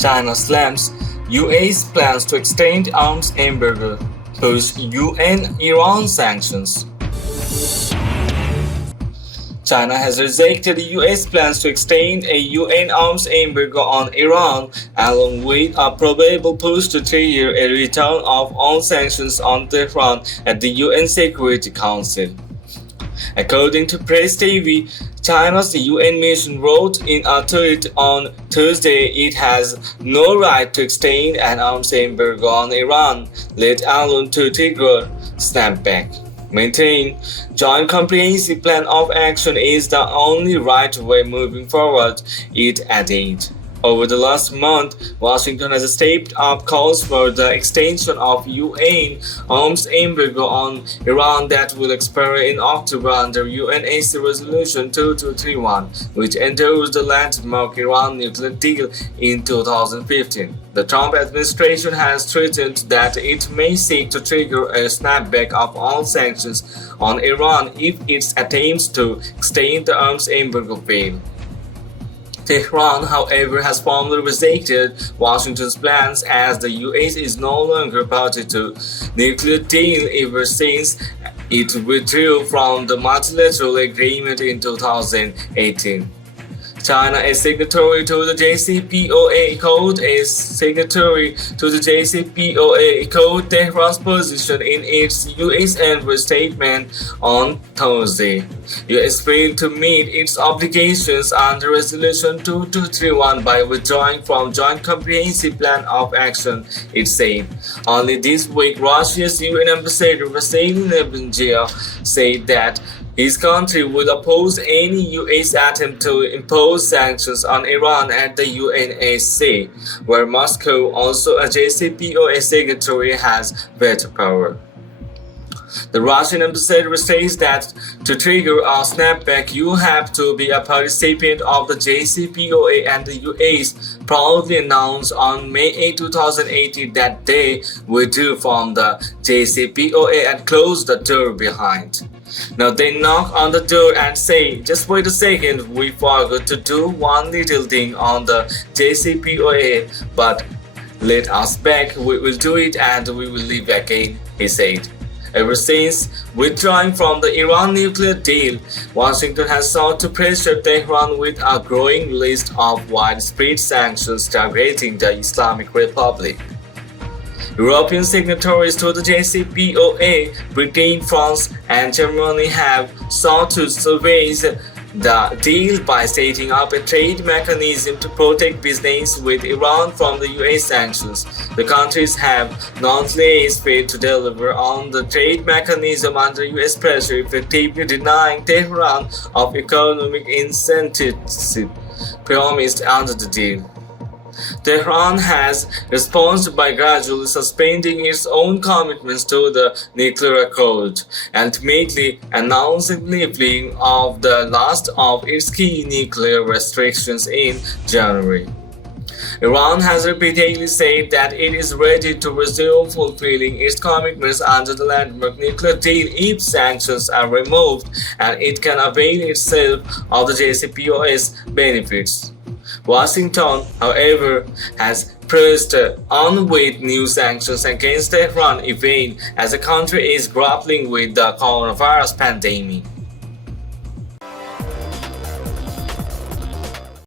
China slams UAE's plans to extend arms embargo, push UN Iran sanctions. China has rejected the US plans to extend a UN arms embargo on Iran, along with a probable push to trigger a return of all sanctions on Tehran at the UN Security Council. According to Press TV, China's UN mission wrote in a tweet on Thursday it has no right to extend an arms embargo on Iran, let alone to trigger snapback. Maintain joint comprehensive plan of action is the only right way moving forward, it added. Over the last month, Washington has stepped up calls for the extension of UN arms embargo on Iran that will expire in October under UNSC Resolution 2231, which endorsed the landmark Iran nuclear deal in 2015. The Trump administration has threatened that it may seek to trigger a snapback of all sanctions on Iran if its attempts to extend the arms embargo fail. Tehran, however, has formally rejected Washington's plans as the US is no longer party to nuclear deal ever since it withdrew from the multilateral agreement in 2018. China, a signatory to the JCPOA called Tehran's position in its US envoy statement on Thursday. US failed to meet its obligations under Resolution 2231 by withdrawing from Joint Comprehensive Plan of Action, it said. Only this week, Russia's UN ambassador Vasily Nebenzia said that his country will oppose any US attempt to impose sanctions on Iran at the UNSC, where Moscow, also a JCPOA signatory, has veto power. The Russian ambassador says that to trigger a snapback, you have to be a participant of the JCPOA, and the US proudly announced on May 8, 2018 that they withdrew from the JCPOA and closed the door behind. Now they knock on the door and say, just wait a second, we forgot to do one little thing on the JCPOA, but let us back, we will do it and we will leave again, he said. Ever since withdrawing from the Iran nuclear deal, Washington has sought to pressure Tehran with a growing list of widespread sanctions targeting the Islamic Republic. European signatories to the JCPOA, Britain, France, and Germany have sought to salvage the deal by setting up a trade mechanism to protect business with Iran from the US sanctions. The countries have nonetheless failed to deliver on the trade mechanism under US pressure, effectively denying Tehran of economic incentives promised under the deal. Tehran has responded by gradually suspending its own commitments to the nuclear accord, ultimately announcing lifting of the last of its key nuclear restrictions in January. Iran has repeatedly said that it is ready to resume fulfilling its commitments under the landmark nuclear deal if sanctions are removed, and it can avail itself of the JCPOA's benefits. Washington, however, has pressed on with new sanctions against Tehran, even as the country is grappling with the coronavirus pandemic.